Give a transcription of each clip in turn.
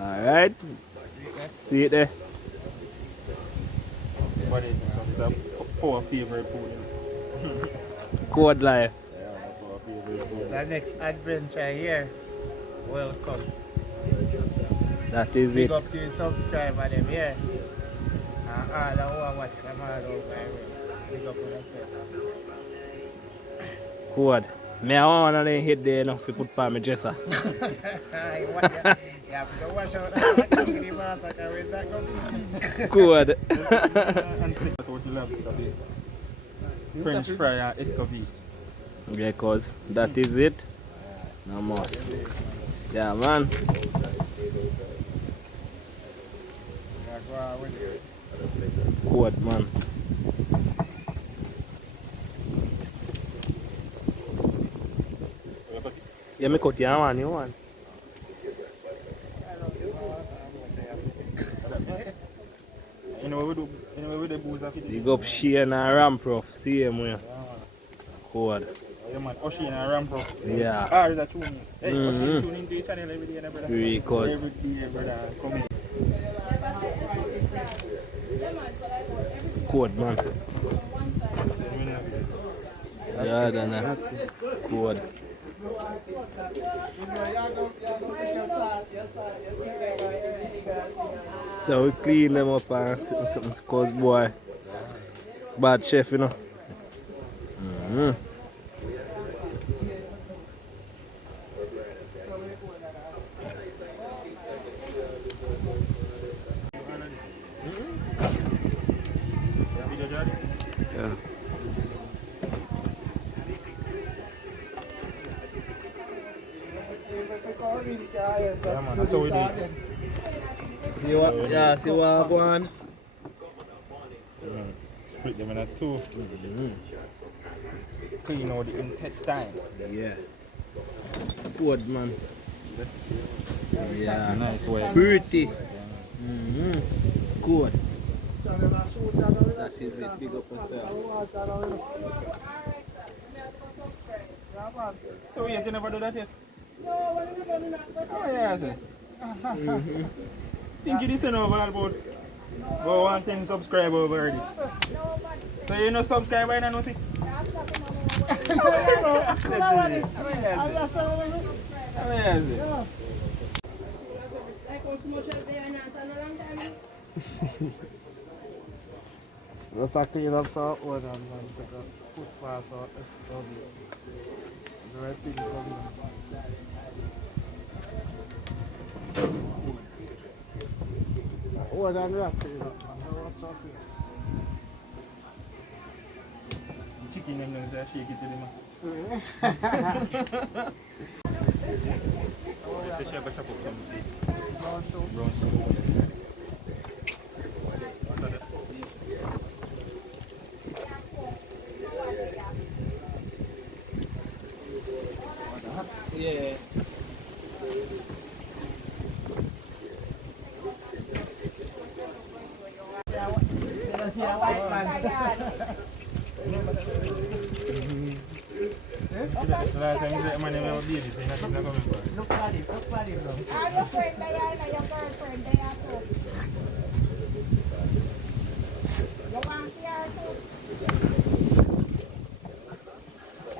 Alright. See it there. But it's a poor favorite food. Code life. Yeah, poor favorite food. The next adventure here. Welcome. That is Big it. up to the subscriber them here. And all the who are watching them all over my way. Big up on yourself. Code. Me I want one of them hit there enough to put on my dresser. You have to watch out that company master can with that company. Code. And stick to what you love to be. French fry and escovitch. Because that is it. No more. Yeah, man. Code, man. Yeah, me cut you one, you want. You know what we do booze after this? Big up Shane and Ramprof. See him here. Code. Yeah man, Ocean and Rampro. Yeah. Ah, is that true? Hey, Ocean tune into the channel every day, brother. Because Every day, brother. Come in. code, man. Yeah, then code. So we clean them up and something cause boy. Bad chef, you know. Yeah. Yeah man, that's how we do it. See what? Yeah, see what I want. Split them in two. Clean out the intestine. Yeah. Good, man. Yeah. Nice way. Pretty. Good. That is it. Big up yourself. So you never do that yet? Oh yeah, sir. Think you listen over about go 110 subscribe over already. So you know subscribe right now, no see? Just a clean up that one and take a footpath out SW. The right thing coming. Oh, then wrap it up, man. What's your face? Chicken and then shake it to them. Let's say chop up some brown sugar. Yeah. It's the last time you said my name was baby, so you're not coming back. Look at it, bro. I'm your friend, Diana, your girlfriend, they are too. You want to see her too?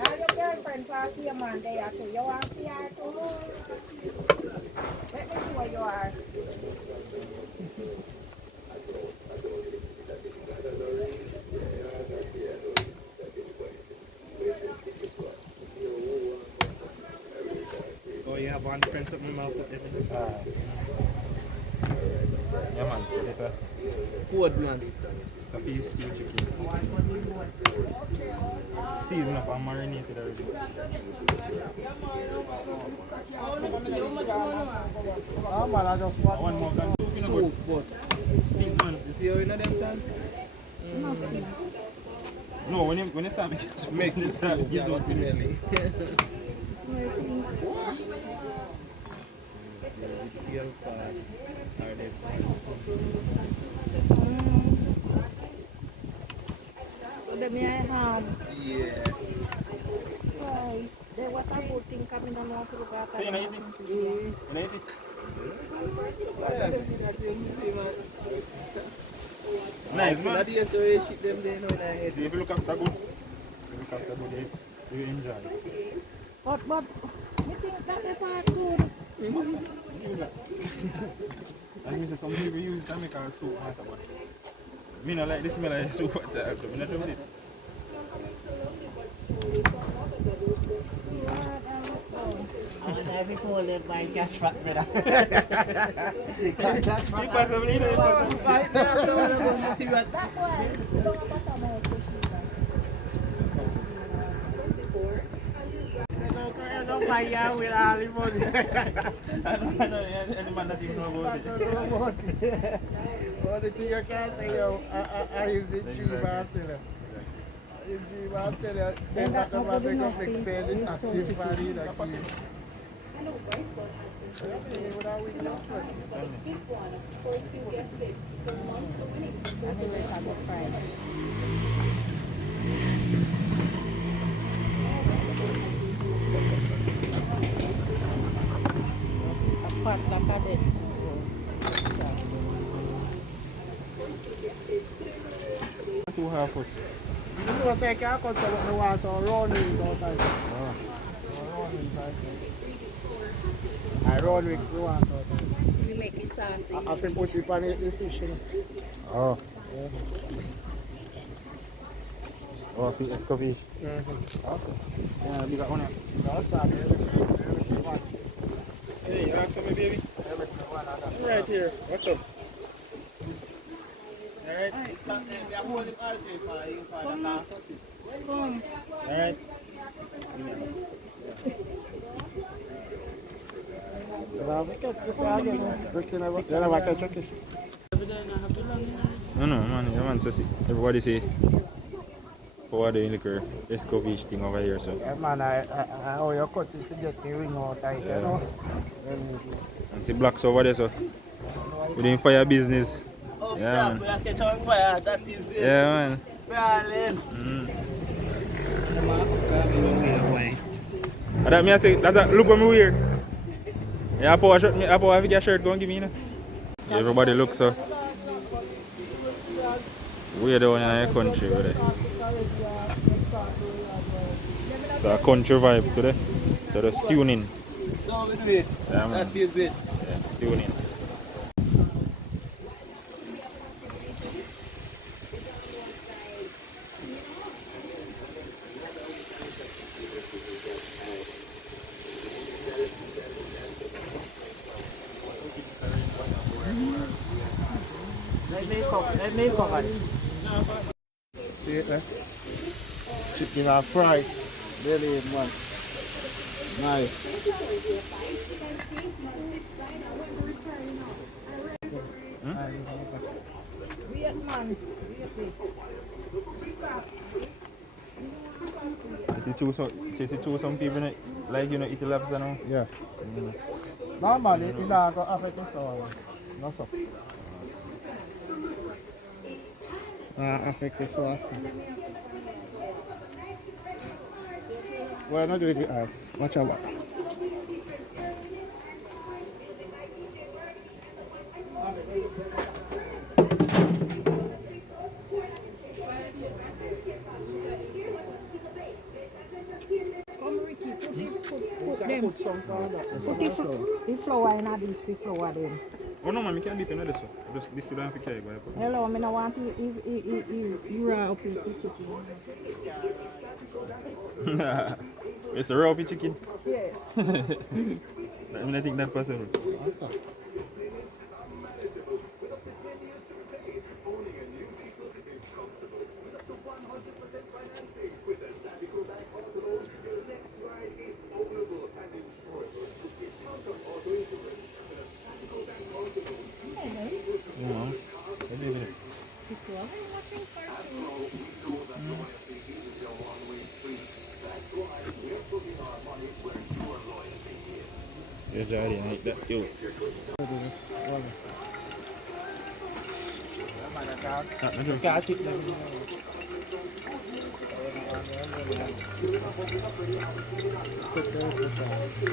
I'm your girlfriend, for your man, they are too. You want to see her too? Let me see where you are. Oh, you have one friend something mouth with them. Yeah man, so this a Good, man. it's a piece stew chicken. Season up and marinated already. Man, I just want One more can do, Soup, but stink man. you see how you know them done? No, when you start making Make this start soup, gives yeah, us smelly. The me I have. Yeah. Guys, there was a good thing coming on to look at. So you know eat it? You know eat it? Nice, man. That is where you shit them there now. If you look after good, look after good, you enjoy. But you think that they are good? And me say some people use it to make a soup matter, but me not like the smell of the soup at all, so me not doing it. And every call them by cash back, brother. You possibly need it. That boy, you don't have buttermilk, so she's like. Don't buy ya with all the money. I don't know any man that know about it. Only thing you can say, yo, I use the dream after. The dream after, then that the man make up make sense, it's active for you, like you. Anyway, it's a good price. A pot like a day. Two half us. You know, say, I can't come to what I want, so round wings all time. Round wings, I round wings, you want all time. We make it saucy. I have to put it on the fish, you know. Oh. Oh, it's coffee. Okay. Yeah, we got one here. That's all, everything one. Hey, you like some, baby? Everything one. Right here. What's up? Alright. Alright. No, man. Yeah, man. So see, everybody say, for the liquor, let's go beach thing over here, so. Yeah, man, how you cut it, you just the ring out tight, you know. And see blacks over there, so. We doing fire business. Yeah, man. Yeah, man. And that me I say, that look when me wear. Yeah, I put a shirt, I put a shirt, go and give me, you know. Yeah, everybody look so. We're down in the country, brother. It's a country vibe today. So just tune in. So is it? Yeah, man. That is it. Yeah, tune in. Let me cover it. See it there? Chicken are fried. Belly in one. Nice. See some people like you know eat the lobster now. Yeah. Normally, it don't go affect the soul. No so. Affect the soul. Well, not doing the eye. Watch out. Put the flour in this flour then. Oh no man, we can't dip in this one. Just this you don't have to carry by. Hello, I don't want you raw up your chicken. It's a raw chicken. Yes. I mean I think that's possible. You're jolly, I like that. Yo.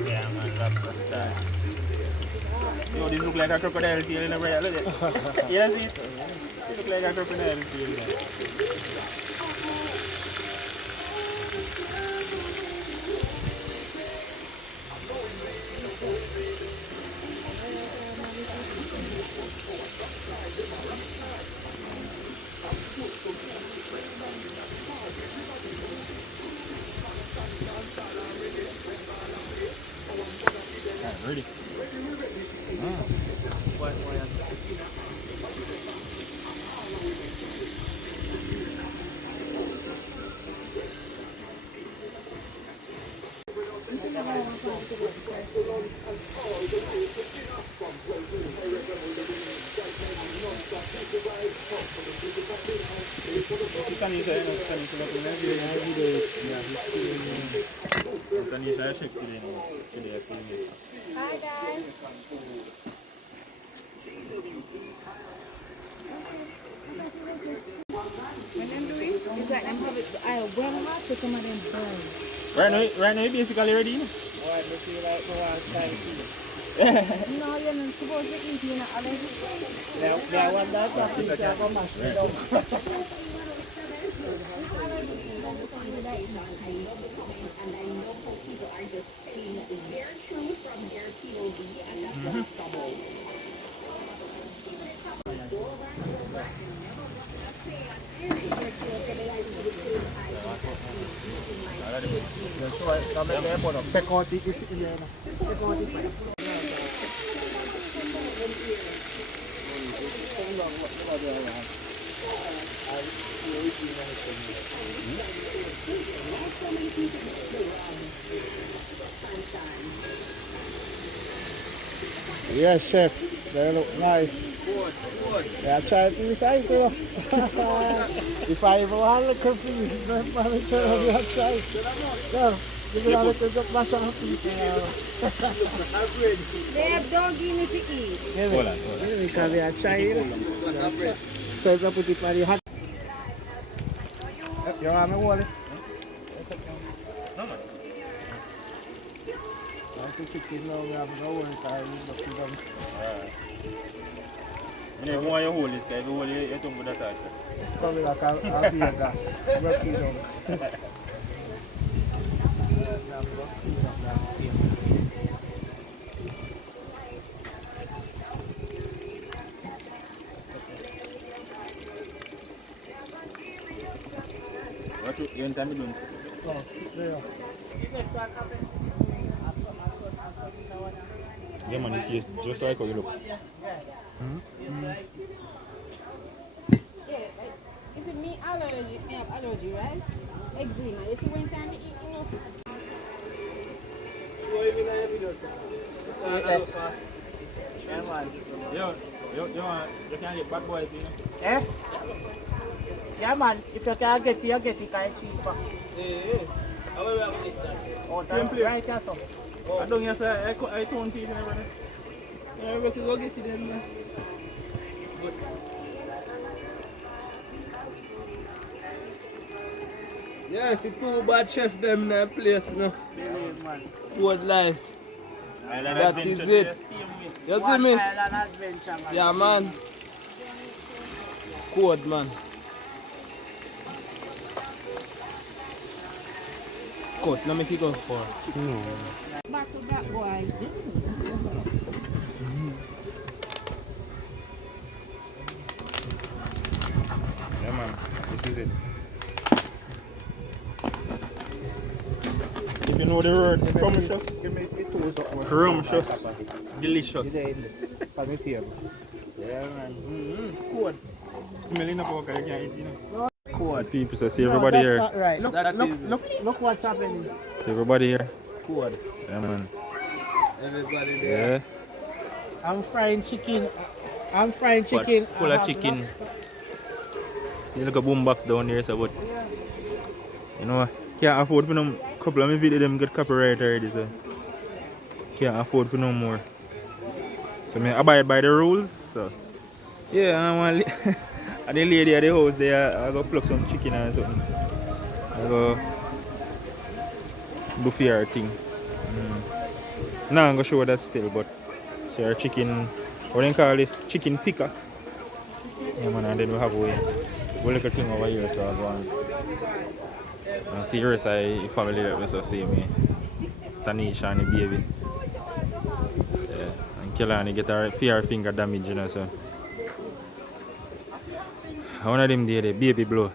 Yeah, man, lobster style. Yo, this look like a crocodile tail in a way. Look at it. You see it? It look like a crocodile tail. Ready? Hi guys. When them do it, it's like them have it well hot so some of them burn. Right now, you basically ready. You know? Why do you feel like no one trying to eat? No, you're not supposed to eat in allergy. They want that to have a mash it down. Pecoti isi iya na. Pecoti pa. Yes, chef. They look nice. Yeah, try to recycle. If I ever want to confuse, I'm going to try. Yeah, you can have to mash up. They have doggy in it to eat. Hold on. We can be a child. So I put it on the hot. You want me wallet? I think chicken now we have no one time. When you want your hold this guy, you hold your tongue with that touch. Probably like a beer gas. Work it on. What you intend to do? Oh, there. Yeah, man, it tastes just like how you look. Yeah, is it me allergy? I have allergy, right? Eczema. You see when time you eat enough. You can't get bad boys, you know? Eh? Yeah, man. If you can get it, you get it kind of cheaper. Oh, time right here, so. I don't guess I don't feed and everything. Yeah, we can go get you then, man. Yeah, see two bad chef them in that place, no? Believe, man. Good life. Island That adventure is it. to the same way. You see One me? island adventure, man. Yeah, man. Good, man. Cut, let me kick off for. Back to that boy. Yeah, man. This is it. If you know the word, scrumptious. Give me the tools up. Scrumptious. Delicious. On the table. Yeah, man. Good. Smelling of pork, you can't eat, you know. Good. People say, see everybody here. That's not right. Look, That look, is- look what's happening. See everybody here. Good. Yeah, man. Everybody there. Yeah. I'm frying chicken. I'm frying chicken. Full of chicken. See, look at boombox down there, so but you know, can't afford for no couple of my video them get copyright already, so can't afford for no more. So I abide by the rules. So yeah, I want and the lady at the house there, I go pluck some chicken and something. I go do for her thing. Now I'm gonna show that still, but See our chicken, what do you call this? Chicken picker. Yeah, man, and then we have a little thing over here, so I'll go and see the rest of the family that we so see me. Tanisha and the baby. Yeah, and Kelani get her finger damage, you know, so. One of them there, the baby blow.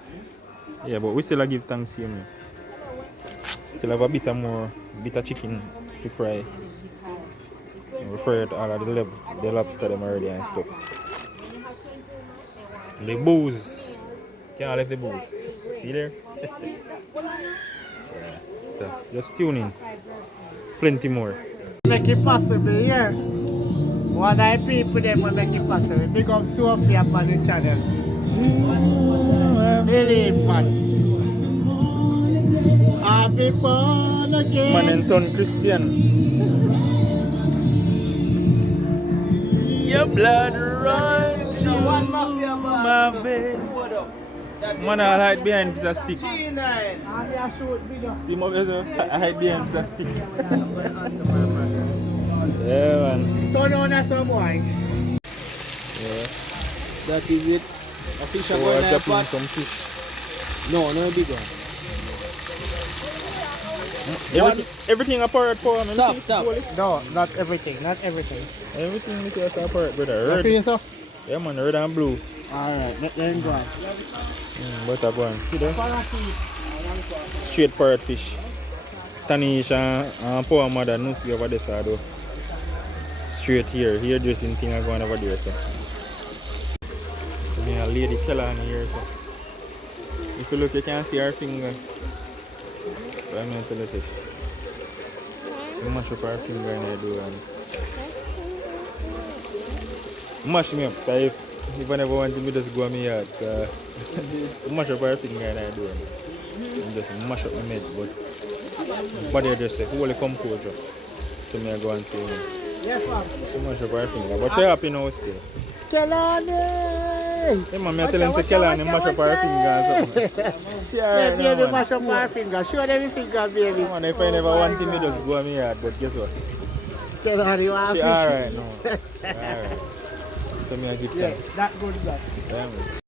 Yeah, but we still give thanks to him. Still have a bit of chicken to fry. We fry it all of the lobster them already and stuff. The booze. Can't leave the booze. See there? Yeah. So, just tune in. Plenty more. Make it possible here. One of the people them will make it possible. Big up Sophia on the channel. Believe man. I'll be born again. Man and turn Christian. Your blood runs to my veins. Man, I hide behind piece of stick. See my vessel? I hide behind piece of stick. Yeah, man. Turn on that some wine. Yeah. That is it. A fish are So going I in drop the in pot. some fish. No, no big one. Everything apart for me. Stop, see? stop. No, not everything. Not everything. Everything is apart, brother. You Red. feel so? Yeah, man, red and blue. Alright, let them go on. Butter bun. See there? Straight parrot fish. Tanisha and poor mother no see over there, so straight here. Here dressing thing are going over there, so. So me a lady killer on here, so. If you look, you can see her finger. But I'm going to tell you this. You mash up her finger and I do and mash me up. So if I never want to, me just go on my yard. Mash up her finger and I do it. And just mash up my meds, but body just say, holy composure. So me I go and say, Yes, ma'am. so mash up her finger. But she happy now still. Kelani! Hey man, I tell him to kill her and mash up her finger and something. She Yeah, alright now, baby, man. mash up my finger. Show them your finger, baby. Man, if I never want to, me just go on my yard. But guess what? Kelani, you want She fish? alright now. Alright. So me I give Yeah, thanks. that good, that. Yeah, man.